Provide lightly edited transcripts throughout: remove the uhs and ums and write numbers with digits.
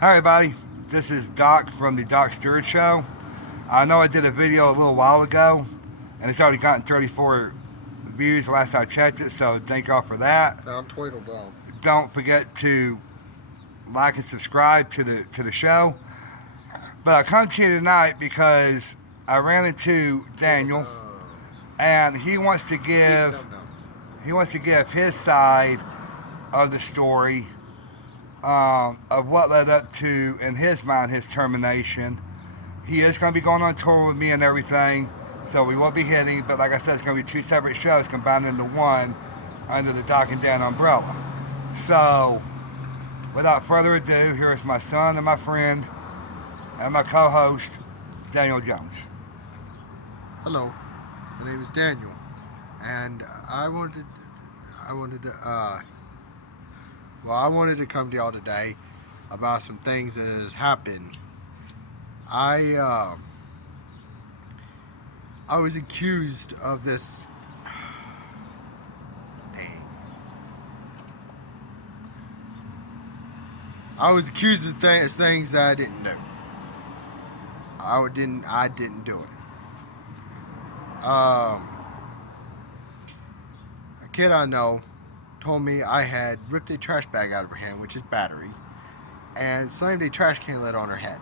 Hi everybody, this is Doc from the Doc Stewart Show. I know I did a video a little while ago, and it's already gotten 34 views last I checked it, so thank y'all for that. I'm tweedled down. Don't forget to like and subscribe to the show. But I come to you tonight because I ran into Daniel, and he wants to give his side of the story of what led up to, in his mind, his termination. He is going to be going on tour with me and everything, so we won't be hitting, but like I said, it's going to be two separate shows combined into one under the Doc and Dan umbrella. So, without further ado, here is my son and my friend and my co-host, Daniel Jones. Hello, my name is Daniel, and I wanted to come to y'all today about some things that has happened. I was accused of this. Dang. I was accused of things that I didn't do. I didn't do it. A kid I know told me I had ripped a trash bag out of her hand, which is battery, and slammed a trash can lid on her head,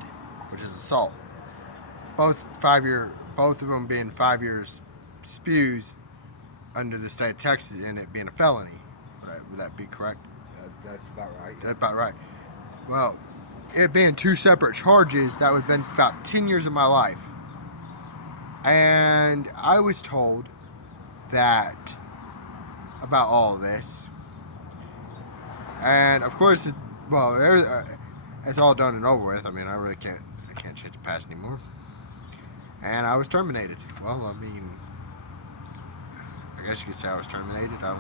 which is assault. Both of them being 5 years spews under the state of Texas, and it being a felony. Would that be correct? That's about right. That's about right. Well, it being two separate charges, that would have been about 10 years of my life. And I was told that about all of this. And of course, it's all done and over with. I mean, I can't change the past anymore. And I was terminated. Well, I mean, I guess you could say I was terminated. I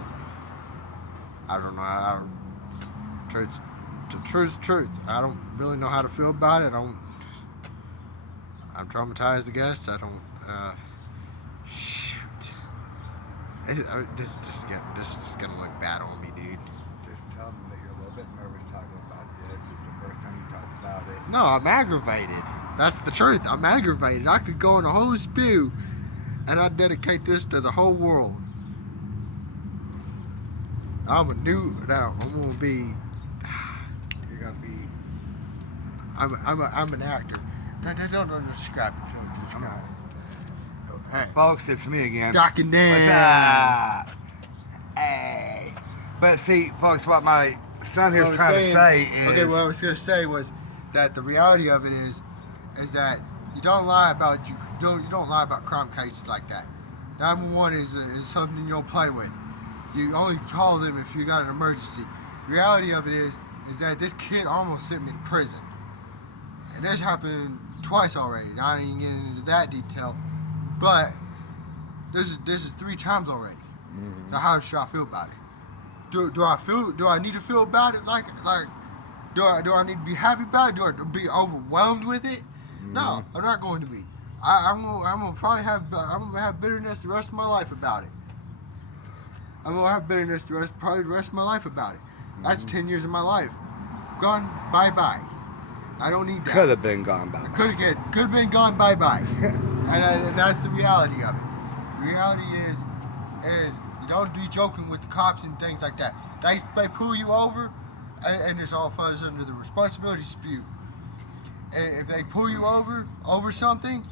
don't know how. Truth's truth. I don't really know how to feel about it. I'm traumatized, I guess. Shoot. This is gonna look bad on me, dude. Just tell them that you're a little bit nervous talking about this. It's the first time you talked about it. No, I'm aggravated. That's the truth. I'm aggravated. I could go in a whole spew, and I'd dedicate this to the whole world. I'm gonna be. You're gonna be. I'm an actor. Don't describe it. No. Hey. Folks, it's me again. Doc and Dan. What's up? Hey. But see, folks, what my son here is trying to say is... Okay, what I was going to say was that the reality of it is that you don't lie about crime cases like that. 911 is something you don't play with. You only call them if you got an emergency. The reality of it is that this kid almost sent me to prison. And this happened twice already. Now, I ain't getting into that detail, but this is 3 times already. Mm-hmm. So how should I feel about it? Do I need to feel about it like do I need to be happy about it? Do I be overwhelmed with it? Mm-hmm. No, I'm not going to be. I'm gonna have bitterness the rest of my life about it. I'm gonna have bitterness probably the rest of my life about it. Mm-hmm. That's 10 years of my life gone bye. I don't need that. Could have been gone bye. Could have been gone bye. and that's the reality of it. The reality is you don't be joking with the cops and things like that. They pull you over, and it's all falls under the responsibility dispute. And if they pull you over something,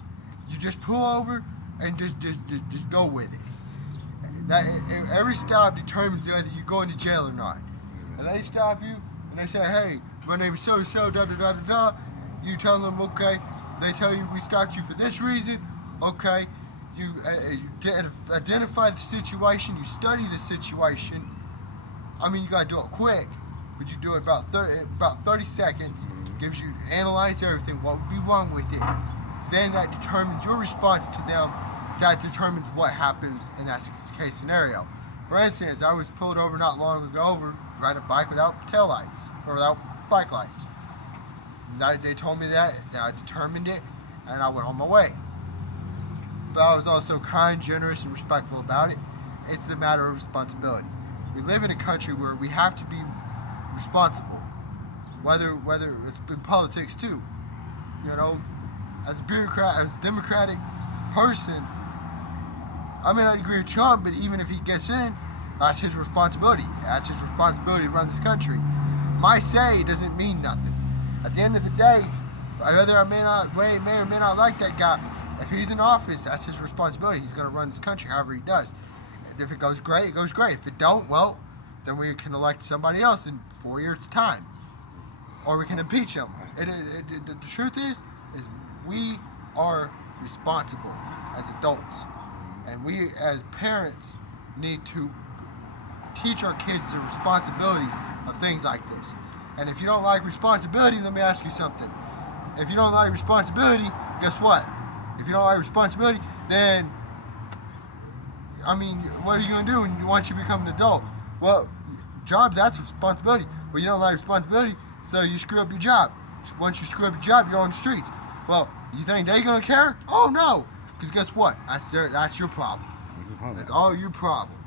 you just pull over and just go with it. Every stop determines whether you're going to jail or not. And they stop you and they say, "Hey, my name is so-and-so, da-da-da-da-da." You tell them, okay. They tell you, "We stopped you for this reason." Okay. You identify the situation. You study the situation. I mean, you got to do it quick, but you do it about 30 seconds. Gives you, analyze everything, what would be wrong with it. Then that determines your response to them. That determines what happens in that case scenario. For instance, I was pulled over not long ago riding a bike without tail lights, or without bike lights. They told me that, and I determined it, and I went on my way. But I was also kind, generous, and respectful about it. It's a matter of responsibility. We live in a country where we have to be responsible. whether it's in politics too. You know, as a bureaucrat, as a Democratic person, I mean, I agree with Trump, but even if he gets in, that's his responsibility. That's his responsibility to run this country. My say doesn't mean nothing. At the end of the day, whether I may or may not like that guy, if he's in office, that's his responsibility. He's going to run this country however he does. And if it goes great, it goes great. If it don't, well, then we can elect somebody else in 4 years' time. Or we can impeach him. The truth is we are responsible as adults. And we as parents need to teach our kids the responsibilities of things like this. And if you don't like responsibility, let me ask you something. If you don't like responsibility, guess what? If you don't like responsibility, then, I mean, what are you going to do once you become an adult? Well, jobs, that's responsibility. Well, you don't like responsibility, so you screw up your job. Once you screw up your job, you're on the streets. Well, you think they're going to care? Oh, no. Because guess what? That's your problem. That's all your problem.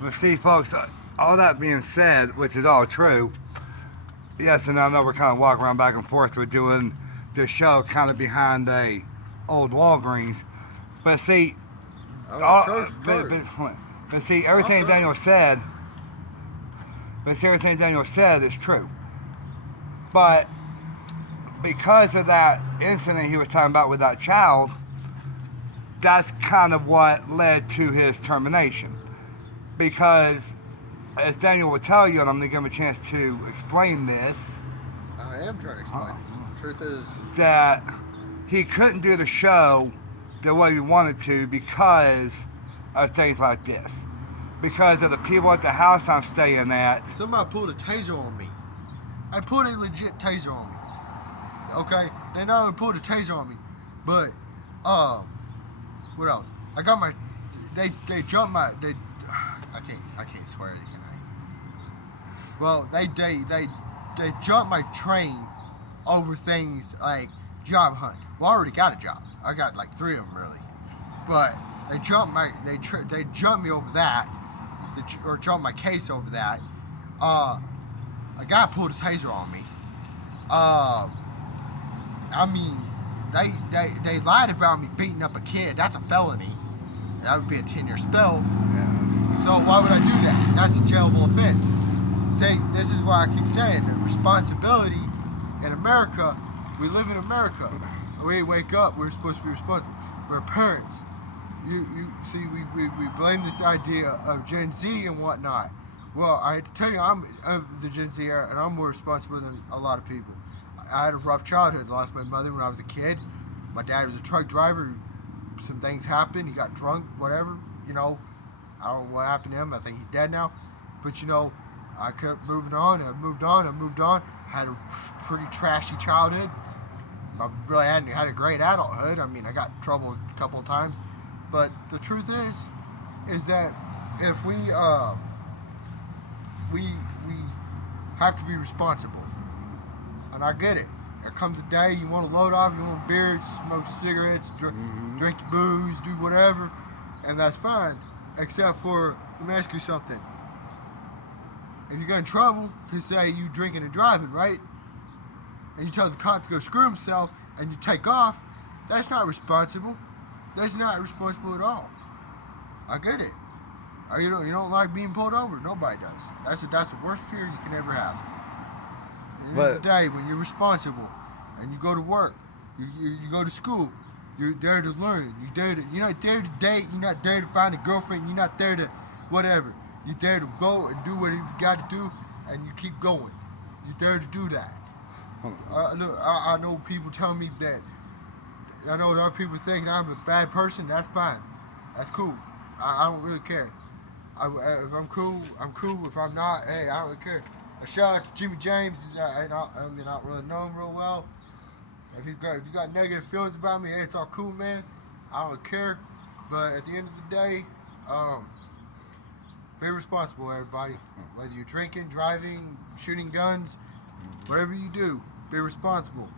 But see, folks, all that being said, which is all true, yes, and I know we're kind of walking around back and forth. We're doing this show kind of behind a old Walgreens. But see, but see, everything Daniel said, is true. But because of that incident he was talking about with that child, that's kind of what led to his termination. Because, as Daniel will tell you, and I'm going to give him a chance to explain this. I am trying to explain. The truth is that he couldn't do the show the way he wanted to because of things like this. Because of the people at the house I'm staying at. Somebody pulled a taser on me. I pulled a legit taser on me. Okay? They not only pulled a taser on me, but, what else? I got my, they jumped my, I can't swear, can I? Well, they jumped my train over things like job hunt. Well, I already got a job. I got like 3 of them really, but they jumped they jumped me over that, or jumped my case over that. A guy pulled a taser on me. I mean, they lied about me beating up a kid. That's a felony. That would be a 10-year spell. Yeah. So why would I do that? That's a jailable offense. See, this is what I keep saying. Responsibility in America, we live in America. We wake up, we're supposed to be responsible. We're parents. You see, we blame this idea of Gen Z and whatnot. Well, I have to tell you, I'm of the Gen Z era, and I'm more responsible than a lot of people. I had a rough childhood. Lost my mother when I was a kid. My dad was a truck driver. Some things happened. He got drunk, whatever, you know. I don't know what happened to him. I think he's dead now. But, you know, I kept moving on. I moved on. Had a pretty trashy childhood. I really hadn't had a great adulthood. I mean, I got in trouble a couple of times. But the truth is that if we have to be responsible. And I get it. There comes a day you want to load off, you want beer, smoke cigarettes, drink booze, do whatever, and that's fine. Except for, let me ask you something. If you get in trouble, because say you drinking and driving, right? And you tell the cop to go screw himself, and you take off, that's not responsible. That's not responsible at all. I get it. You don't like being pulled over. Nobody does. That's the worst fear you can ever have. At the end of the day, when you're responsible and you go to work, you go to school, you're there to learn. You're not there to date. You're not there to find a girlfriend. You're not there to whatever. You're there to go and do what you got to do, and you keep going. You're there to do that. Look, I know people tell me that. I know other people think I'm a bad person. That's fine. That's cool. I don't really care. If I'm cool, I'm cool. If I'm not, hey, I don't really care. A shout out to Jimmy James. I don't really know him real well. If you got negative feelings about me, hey, it's all cool, man. I don't care. But at the end of the day, be responsible, everybody. Whether you're drinking, driving, shooting guns, whatever you do, be responsible.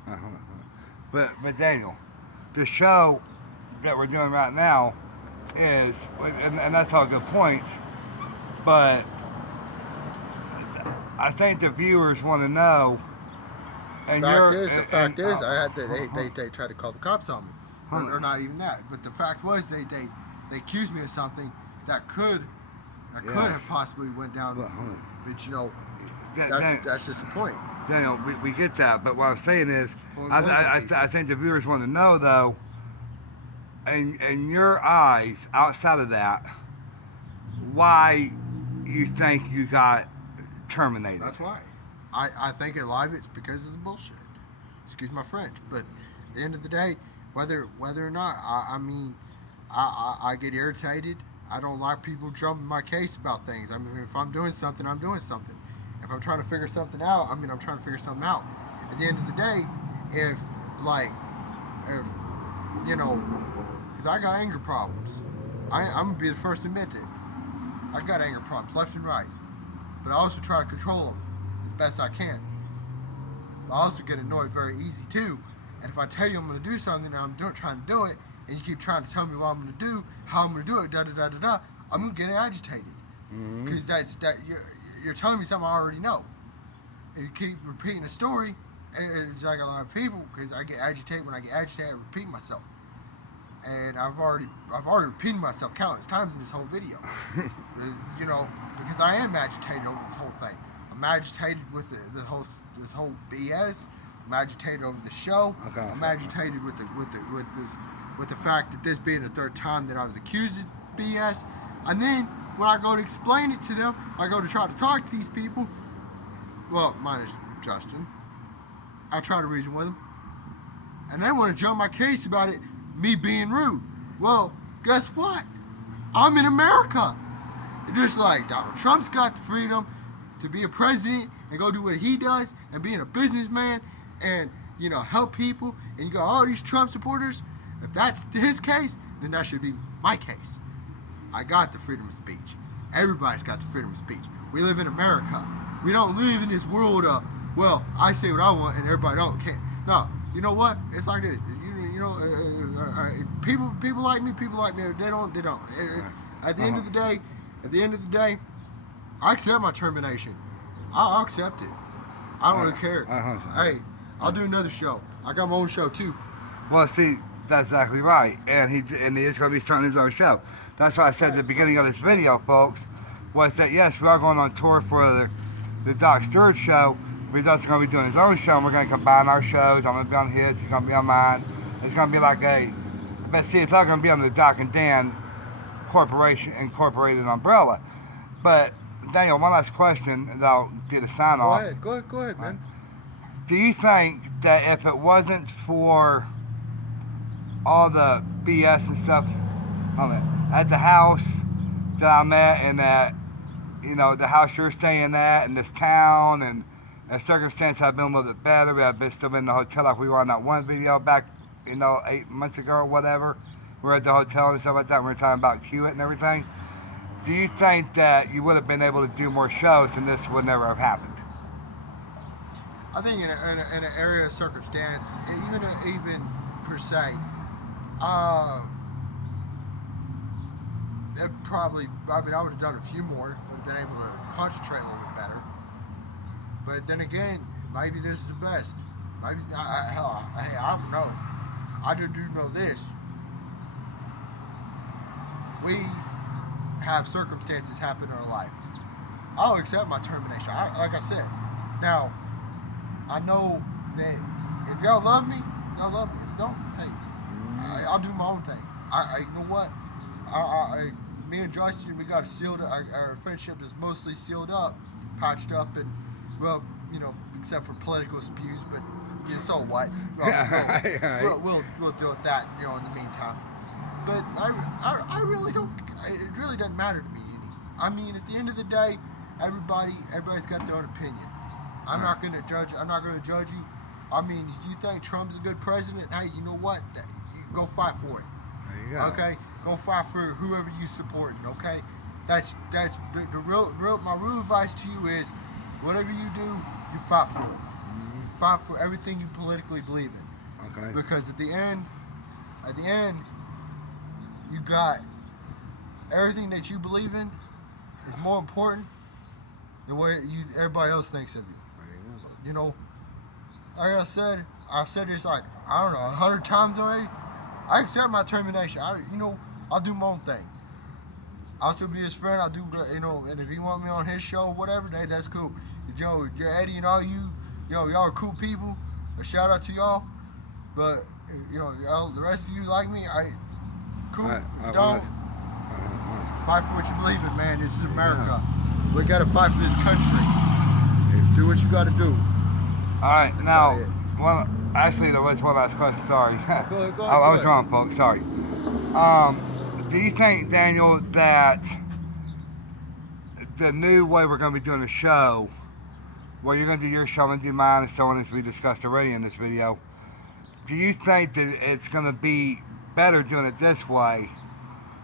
But Daniel, the show that we're doing right now is, and that's all good points, but I think the viewers want to know. And The fact is, I had to, they tried to call the cops on me, or not even that. But the fact was, they accused me of something that could have possibly went down. But you know, that's just the point. Daniel, we get that, but what I'm saying is, I think the viewers want to know though. In your eyes, outside of that, why you think you got terminated? That's why. I think a lot of it's because of the bullshit. Excuse my French, but at the end of the day, whether or not, I get irritated. I don't like people jumping my case about things. I mean, if I'm doing something, I'm doing something. If I'm trying to figure something out, I'm trying to figure something out. At the end of the day, if you know, because I got anger problems. I'm going to be the first to admit it. I got anger problems, left and right. But I also try to control them as best I can. I also get annoyed very easy too. And if I tell you I'm going to do something and I'm trying to do it, and you keep trying to tell me what I'm going to do, how I'm going to do it, I'm going to get agitated. Because you're telling me something I already know. And you keep repeating a story, it's like a lot of people, because I get agitated. When I get agitated, I repeat myself. And I've already repeated myself countless times in this whole video. You know, because I am agitated over this whole thing. I'm agitated with this whole BS. I'm agitated over the show. Okay, I'm agitated with the fact that this being the third time that I was accused of BS. And then when I go to explain it to them, I go to try to talk to these people. Well, mine is Justin. I try to reason with them, and they want to jump my case about it. Me being rude. Well, guess what? I'm in America. Just like Donald Trump's got the freedom to be a president and go do what he does and being a businessman and, you know, help people. And you go, oh, these Trump supporters, if that's his case, then that should be my case. I got the freedom of speech. Everybody's got the freedom of speech. We live in America. We don't live in this world of, well, I say what I want and everybody can't. No, you know what? It's like this. People like me. They don't. At the end of the day, I accept my termination. I'll accept it. I don't really care. Hey, I'll do another show. I got my own show too. Well, see, that's exactly right, and he is going to be starting his own show. That's why I said at the beginning of this video, folks, was that yes, we are going on tour for the Doc Stewart show. But he's also going to be doing his own show, and we're going to combine our shows. I'm going to be on his. He's going to be on mine. It's going to be like it's all going to be under the Doc and Dan Corporation Incorporated umbrella. But, Daniel, one last question, and I'll get a sign off. Go ahead, man. Do you think that if it wasn't for all the BS and stuff at the house that I'm at, and that, you know, the house you're staying at, in this town, and the circumstances have been a little bit better, we have still been in the hotel like we were on that one video back, 8 months ago or whatever. We were at the hotel and stuff like that. We were talking about Hewitt and everything. Do you think that you would have been able to do more shows and this would never have happened? I think in an area of circumstance, even per se, it probably, I would have done a few more, would have been able to concentrate a little bit better. But then again, maybe this is the best. Maybe, I don't know. I just do know this. We have circumstances happen in our life. I'll accept my termination. Like I said. Now, I know that if y'all love me, y'all love me. If you don't, hey, I'll do my own thing. You know what? Me and Justin, we got sealed. Our friendship is mostly sealed up, patched up, and well, except for political disputes, but so what? We'll deal with that, in the meantime. But I really don't. It really doesn't matter to me any. I mean, at the end of the day, everybody's got their own opinion. I'm not going to judge. I'm not going to judge you. I mean, you think Trump's a good president? Hey, you know what? You go fight for it. There you go. Okay, go fight for whoever you supporting. Okay, that's the real. My real advice to you is, whatever you do, you fight for it. Mm-hmm. You fight for everything you politically believe in. Okay. Because at the end, you got everything that you believe in is more important the way everybody else thinks of you. You know, like I've said this like, I don't know, 100 times already. I accept my termination. I'll do my own thing. I'll still be his friend. I'll do, and if he want me on his show, whatever, that's cool. You're Eddie and all y'all are cool people. A shout out to y'all. But, y'all, the rest of you like me, cool. Don't. Fight for what you believe in, man. This is America. We gotta fight for this country. Do what you gotta do. All right, that's now, actually, there was one last question. Sorry. Go ahead. I was wrong, folks. Sorry. Do you think, Daniel, that the new way we're going to be doing the show, where you're going to do your show and do mine and so on, as we discussed already in this video, do you think that it's going to be better doing it this way,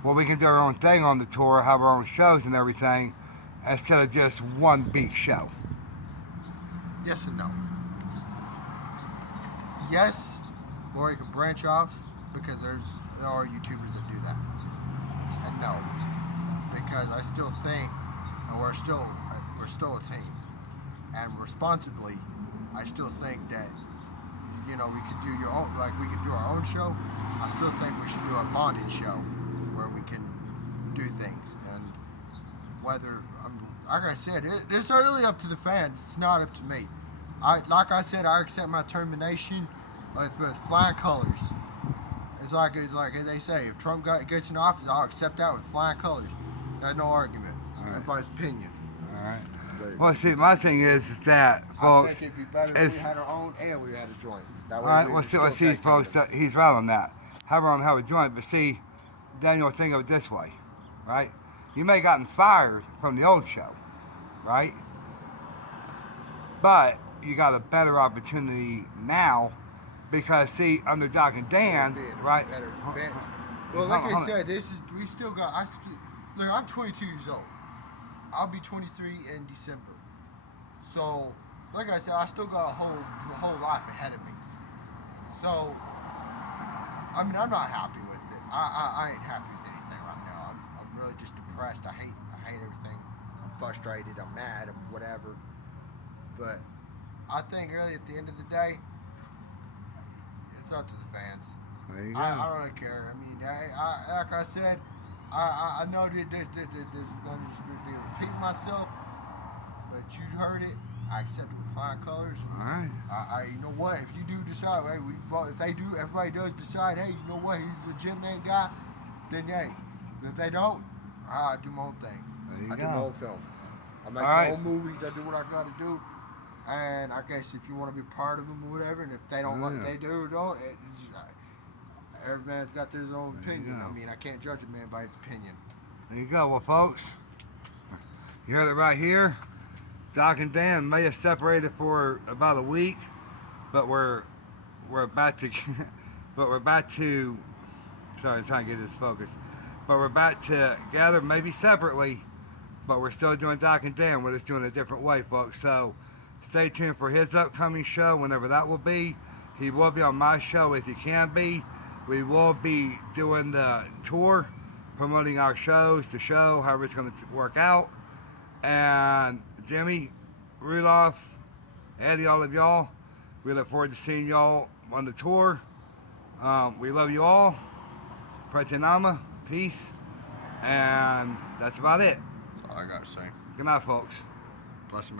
where we can do our own thing on the tour, have our own shows and everything, instead of just one big show? Yes and no. Yes, or you can branch off, because there are YouTubers that do that. And no, because I still think we're still a team, and responsibly, I still think that we could do we could do our own show. I still think we should do a bonded show where we can do things, and whether like I said, it's really up to the fans. It's not up to me. Like I said, I accept my termination with flying colors. It's like they say, if Trump gets in office, I'll accept that with flying colors. There's no argument. Right. Everybody's opinion. All right. Well, see, my thing is that, folks, I think it'd be better if we had our own and we had a joint. That way all right. Let's see, folks. He's right on that. Have a joint, but see, Daniel, think of it this way, right? You may have gotten fired from the old show, right? But you got a better opportunity now. Because see, under Doc and Dan, right? Well, like I said, we still got. Look, I'm 22 years old. I'll be 23 in December. So, like I said, I still got a whole life ahead of me. So, I'm not happy with it. I ain't happy with anything right now. I'm really just depressed. I hate everything. I'm frustrated. I'm mad. I'm whatever. But I think really at the end of the day, it's up to the fans. There you go. I don't really care. I mean, like I said, I know that this is going to just be repeating myself, but you heard it. I accept it with fine colors. All right. You know what? If you do decide, hey, everybody does decide, hey, you know what? He's a legitimate guy. Then hey, but if they don't, I do my own thing. There you I go. do my own film. I make my own movies. I do what I got to do. And I guess if you want to be part of them or whatever, and if they don't like, they do or don't, every man's got their own opinion. I mean, I can't judge a man by his opinion. There you go. Well, folks, you heard it right here. Doc and Dan may have separated for about a week, but we're about to, sorry, I'm trying to get this focused, but we're about to gather, maybe separately, but we're still doing Doc and Dan. We're just doing it a different way, folks. So stay tuned for his upcoming show, whenever that will be. He will be on my show as he can be. We will be doing the tour, promoting our shows, the show, however it's going to work out. And Jimmy, Rudolph, Eddie, all of y'all, we look forward to seeing y'all on the tour. We love you all. Pratinama, peace, and that's about it. That's all I got to say. Good night, folks. Bless America.